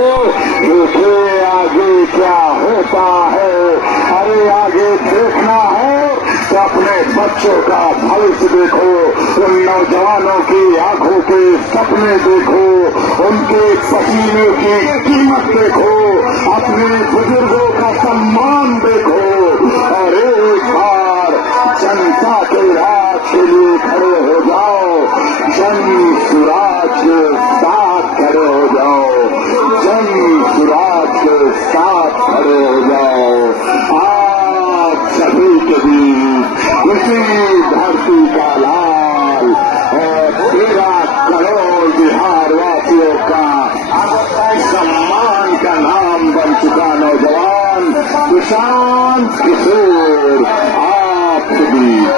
देखो आगे क्या होता है। अरे आगे देखना है तो अपने बच्चों का भविष्य देखो, उन नौजवानों की आंखों के सपने देखो, उनके पसीने की कीमत देखो, अपने बुजुर्गों का सम्मान देखो और एक बार जनता के राज के लिए खड़े हो जाओ, जन सुराज के साथ खड़े हो जाओ, जन सुराज के साथ खड़े हो जाओ। आज सभी के बीच उसी धरती का लाल और 13 करोड़ बिहार वासियों का सम्मान का नाम बन चुका नौजवान सुशांत किशोर आपके बीच।